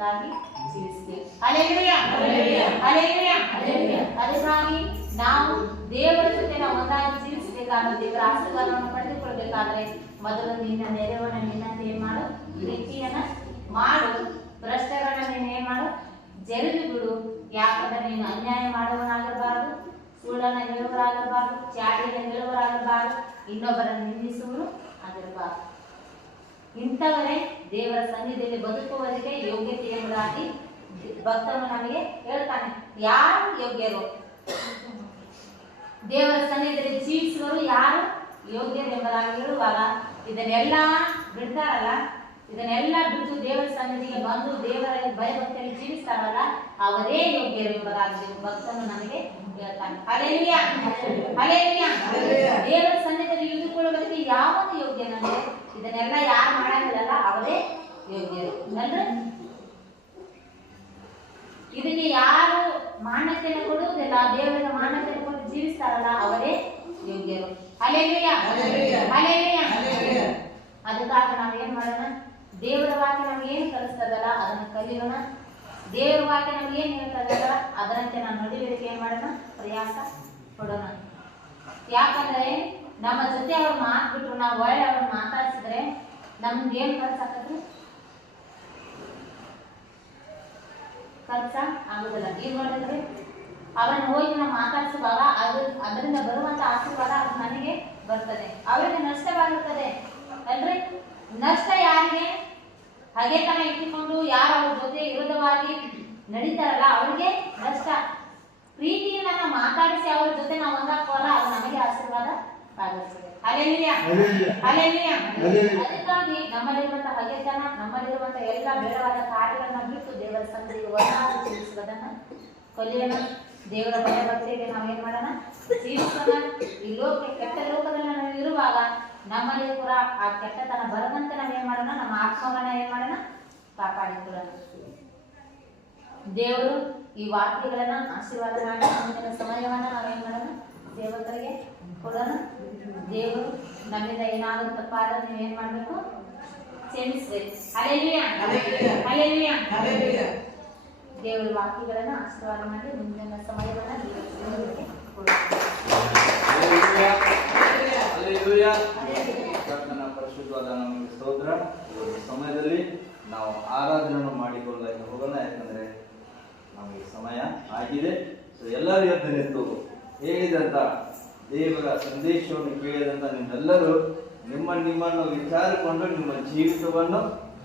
ಒಂದಾಗಿ ಜೀವಿಸ್ತೇವೆ. Hallelujah, hallelujah, hallelujah, hallelujah. ಅದಕ್ಕಾಗಿ ನಾವು ದೇವರ ಜೊತೆ ನಾವು ಒಂದಾಗಿ ಜೀವಿಸಬೇಕಾದ್ರೆ, ದೇವರ ಆಶೀರ್ವಾದವನ್ನು ಪಡೆದುಕೊಳ್ಬೇಕಾದ್ರೆ ಮೊದಲು ನಿನ್ನ ನೆರೆಯವನ ನಿನ್ನಂತೆ ಏನ್ ಮಾಡು, ಪ್ರೀತಿಯನ್ನ ಮಾಡು. ಭ್ರಷ್ಟರನ್ನ ನೀನು ಏನ್ ಮಾಡು, ಜರಿದು ಬಿಡು. ಯಾಕಂದ್ರೆ ನೀನು ಅನ್ಯಾಯ ಮಾಡುವವನಾಗಬಾರದು, ಸುಳ್ಳನ್ನ ಹೇಳುವವರಾಗಬಾರದು, ಚಾಡಿಯನ್ನು ಹೇಳುವವರಾಗಬಾರದು, ಇನ್ನೊಬ್ಬರನ್ನು ನಿಂದಿಸುವರು ಆಗಿರಬಾರದು. ಇಂಥವರೇ ದೇವರ ಸನ್ನಿಧಿಯಲ್ಲಿ ಬದುಕುವುದಕ್ಕೆ ಯೋಗ್ಯತೆ ಎಂಬುದಾಗಿ ಭಕ್ತನು ನಮಗೆ ಹೇಳ್ತಾನೆ. ಯಾರು ಯೋಗ್ಯರು? ದೇವರ ಸನ್ನಿಧಿಯಲ್ಲಿ ಜೀವಿಸುವರು ಯಾರು ಯೋಗ್ಯರು ಎಂಬುದಾಗಿ ಹೇಳುವಾಗ ಇದನ್ನೆಲ್ಲ ಬಿಡ್ತಾರಲ್ಲ, ಇದನ್ನೆಲ್ಲ ಬಿಟ್ಟು ದೇವರ ಸನ್ನಿಧಿಗೆ ಬಂದು ದೇವರ ಭಯಭಕ್ತಿಯಲ್ಲಿ ಜೀವಿಸ್ತಾರಲ್ಲ, ಅವರೇ ಯೋಗ್ಯರು ಎಂಬುದಾಗಿ ಭಕ್ತನು ನಮಗೆ ಹೇಳ್ತಾನೆ. Hallelujah, hallelujah. ದೇವರ ಸನ್ನಿಧಿಯಲ್ಲಿ ಇಳಿದುಕೊಳ್ಳುವುದಕ್ಕೆ ಯಾವನು ಯೋಗ್ಯನಂದ್ರೆ ಇದನ್ನೆಲ್ಲ ಯಾರು ಮಾಡಂಗಿಲ್ಲಲ್ಲ ಅವರೇ ಯೋಗ್ಯರು ಅಂದ್ರೆ ಇದಕ್ಕೆ ಯಾರು ಮಾನ್ಯತೆಯನ್ನು ಕೊಡುವುದಿಲ್ಲ, ದೇವರಿಗೆ ಮಾನ್ಯತೆಯನ್ನು ಕೊಟ್ಟು ಜೀವಿಸ್ತಾರಲ್ಲ ಅವರೇ ಯೋಗ್ಯರು. Hallelujah, hallelujah. ಅದಕ್ಕಾಗಿ ನಾವೇನ್ ಮಾಡೋಣ, ದೇವರ ವಾಕ್ಯ ನಮ್ಗೆ ಏನ್ ಕಲಿಸ್ತದಲ್ಲ ಅದನ್ನ ಕಲಿಯೋಣ. ದೇವರ ವಾಕ್ಯ ನಮ್ಗೆ ಏನ್ ಹೇಳ್ತದಲ್ಲ ಅದರಂತೆ ನಾವು ನಡುವುದಕ್ಕೆ ಏನ್ ಮಾಡೋಣ, ಪ್ರಯಾಸ ಕೊಡೋಣ. ಯಾಕಂದ್ರೆ ನಮ್ಮ ಜೊತೆ ಅವ್ರು ಮಾತ್ಬಿಟ್ರು ನಾವು ಒಳ್ಳೆ ಅವ್ರು ಮಾತಾಡ್ಸಿದ್ರೆ ನಮ್ಗೆ ಏನ್ ಖರ್ಚಾಕತ್ರಿ? ಖರ್ಚ ಆಗುದಿಲ್ಲ. ಏನ್ ಮಾಡಿದ್ರಿ, ಅವರನ್ನು ಹೋಗಿ ನಾವು ಮಾತಾಡ್ಸುವಾಗ ಅದರಿಂದ ಬರುವಂತ ಆಶೀರ್ವಾದ ಅದು ನನಗೆ ಬರ್ತದೆ, ಅವರಿಗೆ ನಷ್ಟವಾಗಿರ್ತದೆ ಅಲ್ರಿ. ನಷ್ಟ ಯಾರಿಗೆ? ಹಗೆತನ ಇಟ್ಟುಕೊಂಡು ಯಾರು ಅವ್ರ ಜೊತೆ ವಿರೋಧವಾಗಿ ನಡೀತಾರಲ್ಲ ಅವ್ರಿಗೆ ನಷ್ಟ. ಪ್ರೀತಿಯಿಂದ ನಾವು ಮಾತಾಡಿಸಿ ಅವ್ರ ಜೊತೆ ನಾವು ಒಂದಾಗ್ತವಲ್ಲ ಅದು ನಮಗೆ ಆಶೀರ್ವಾದ ಆಗಿರ್ತದೆ. Hallelujah, hallelujah. ಅದಕ್ಕಾಗಿ ನಮ್ಮಲ್ಲಿರುವಂತಹ ಹಗೆತನ, ನಮ್ಮಲ್ಲಿರುವಂತಹ ಎಲ್ಲ ಬೇಡವಾದ ಕಾರ್ಯಗಳನ್ನ ಬಿಟ್ಟು ದೇವರ ಸನ್ನಿಧಿಗೆ ಒಂದಾಗಿ ಜೀವಿಸುವುದನ್ನ ಕಲಿಯೋಣ. ದೇವರ ಭಯಭಕ್ತಿಗೆ ನಾವೇನ್ ಮಾಡೋಣ, ಜೀವಿಸೋಣ. ಈ ಕೆಟ್ಟ ಲೋಕದಲ್ಲಿ ನಾವು ಇರುವಾಗ ನಮ್ಮಲ್ಲಿ ಕೂಡ ಆ ಕೆಟ್ಟತನ ಬರದಂತೆ ನಾವೇನ್ ಮಾಡೋಣ, ನಮ್ಮ ಆತ್ಮವನ್ನ ಏನ್ ಮಾಡೋಣ, ಕಾಪಾಡಿಕೊಳ್ಳೋಣ. ದೇವರು ಈ ವಾಕ್ಯಗಳನ್ನ ಆಶೀರ್ವಾದ ಮಾಡಿ ಮುಂದಿನ ಸಮಯವನ್ನ ನಾವೇನ್ ಮಾಡೋಣ, ಸೇವಕರಿಗೆ ಕೊಡೋಣ. ದೇವರು ನಮ್ಮಿಂದ ಏನಾದರೂ ತಪ್ಪಾದ್ರೆ ನೀವೇನ್ ಮಾಡ್ಬೇಕು, ಕ್ಷಮಿಸ್ಬೇಕು. Hallelujah, hallelujah, hallelujah. ದೇವರ ವಾಕ್ಯಗಳನ್ನ ಆಶೀರ್ವಾದ ಮಾಡಿ ಮುಂದಿನ ಸಮಯವನ್ನ ದೇವರಿಗೆ ಕೊಡೋಣ. ಕರ್ತನ ಪರಿಶುದ್ಧವಾದ ನಮಗೆ ಸ್ತೋತ್ರ. ಈ ಸಮಯದಲ್ಲಿ ನಾವು ಆರಾಧನೆಯನ್ನು ಮಾಡಿಕೊಳ್ಳಲು ಹೋಗೋಣ, ಯಾಕಂದ್ರೆ ನಮಗೆ ಸಮಯ ಆಗಿದೆ. ಸೊ ಎಲ್ಲರೂ ಎದ್ದು ನಿಂತು ಹೇಳಿದಂತ ದೇವರ ಸಂದೇಶವನ್ನು ಕೇಳಿದಂತ ನಿಮ್ಮೆಲ್ಲರೂ ನಿಮ್ಮನ್ನು ವಿಚಾರಿಕೊಂಡು ನಿಮ್ಮ ಜೀವಿತವನ್ನು